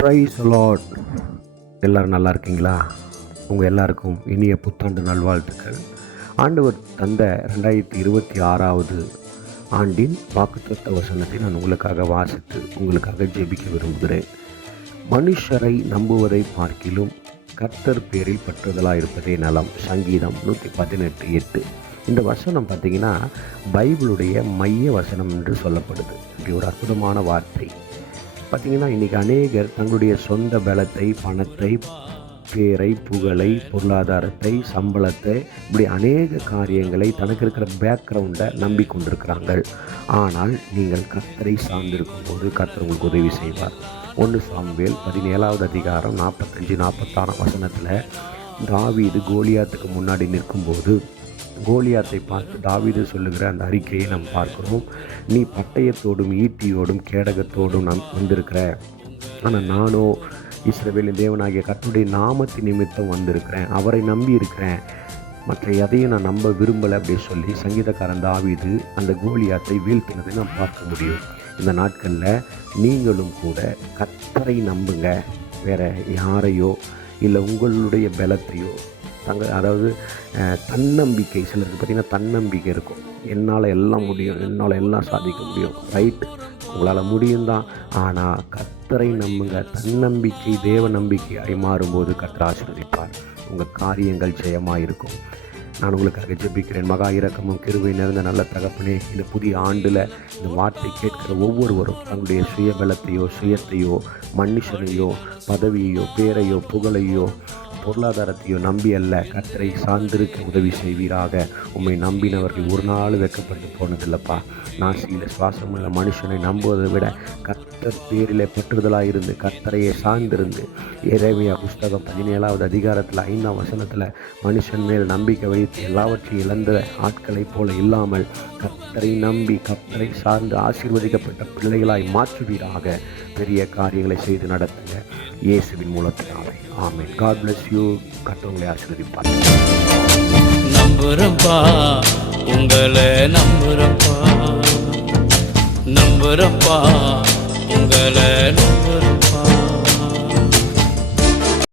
Price Lord. எல்லோரும் நல்லா இருக்கீங்களா? உங்கள் எல்லாருக்கும் இனிய புத்தாண்டு நல்வாழ்த்துக்கள். ஆண்டவர் தந்த 2026வது ஆண்டின் வாக்குத்தத்த வசனத்தை நான் உங்களுக்காக வாசித்து உங்களுக்காக ஜெபிக்க விரும்புகிறேன். மனுஷரை நம்புவதை பார்க்கிலும் கர்த்தர் பேரில் பற்றுதலாக இருப்பதே நலம். சங்கீதம் 118:8. இந்த வசனம் பார்த்திங்கன்னா பைபிளுடைய மைய வசனம் என்று சொல்லப்படுது. இப்படி ஒரு அற்புதமான வார்த்தை பார்த்திங்கன்னா, இன்றைக்கி அநேகர் தங்களுடைய சொந்த பலத்தை, பணத்தை, பேரை, புகழை, பொருளாதாரத்தை, சம்பளத்தை, இப்படி அநேக காரியங்களை தனக்கு இருக்கிற பேக்ரவுண்டை நம்பி கொண்டிருக்கிறாங்க. ஆனால் நீங்கள் கர்த்தரை சார்ந்திருக்கும் போது கர்த்தர் உங்களுக்கு உதவி செய்வார். 1 சாமுவேல் 17வது அதிகாரம் 45-46 வசனத்தில் தாவீது கோலியாத்துக்கு முன்னாடி நிற்கும்போது கோலியாத்தை பார்த்து தாவீது சொல்லுகிற அந்த அறிக்கையை நாம் பார்க்கிறோம். நீ பட்டயத்தோடும் ஈட்டியோடும் கேடகத்தோடும் வந்திருக்கிற, ஆனால் நானோ இஸ்ரவேலின் தேவனாகிய கர்த்தருடைய நாமத்தின் நிமித்தம் வந்திருக்கிறேன், அவரை நம்பி இருக்கிறேன், மற்ற எதையும் நான் நம்ப விரும்பலை அப்படின்னு சொல்லி சங்கீதக்காரன் தாவீது அந்த கோலியாத்தை வீழ்த்தினதை நாம் பார்க்க முடியும். இந்த நாட்களில் நீங்களும் கூட கர்த்தரை நம்புங்க. வேறு யாரையோ இல்லை உங்களுடைய பலத்தையோ அதாவது தன்னம்பிக்கை, சிலருக்கு பார்த்திங்கன்னா தன்னம்பிக்கை இருக்கும். என்னால் எல்லாம் முடியும், என்னால் எல்லாம் சாதிக்க முடியும். ரைட், உங்களால் முடியும் தான். ஆனால் கர்த்தரை நம்புங்க. தன்னம்பிக்கை தேவ நம்பிக்கையாய் மாறும்போது கர்த்தர் ஆசீர்வதிப்பார். உங்கள் காரியங்கள் ஜெயமாக இருக்கும். நான் உங்களுக்காக ஜெபிக்கிறேன். மகா இரக்கமும் கிருபை நிறைந்த நல்ல தகப்பனே, இந்த புதிய ஆண்டில் இந்த வார்த்தை கேட்கிற ஒவ்வொருவரும் தங்களுடைய சுயபலத்தையோ, சுயத்தையோ, மனுஷனையோ, பதவியையோ, பேரையோ, புகழையோ, பொருளாதாரத்தையோ நம்பி அல்ல, கர்த்தரை சார்ந்திருக்க உதவி செய்வீராக. உம்மை நம்பினவர்கள் ஒரு நாள் வெட்கப்பட்டு போனதில்லப்பா. நாசியில் சுவாசமுள்ள மனுஷனை நம்புவதை விட கர்த்தர் பேரில் பற்றுதலாக இருந்து கர்த்தரையை சார்ந்திருந்து, எரேமியா புஸ்தகம் 17வது அதிகாரத்தில் 5ஆம் வசனத்தில் மனுஷன் மேல் நம்பிக்கை வைத்து எல்லாவற்றையும் இழந்த ஆட்களைப் போல இல்லாமல் கர்த்தரை நம்பி கர்த்தரை சார்ந்து ஆசீர்வதிக்கப்பட்ட பிள்ளைகளாய் மாற்றுவீராக. பெரிய காரியங்களை செய்து நடத்துங்க இயேசுவின் மூலத்தினாலே. ஆமென். God bless you. கர்த்தர் ஆசீர்வதிப்பார். நம்புறப்பா, உங்களை நம்புறப்பா, நம்புறப்பா, உங்களை நம்புற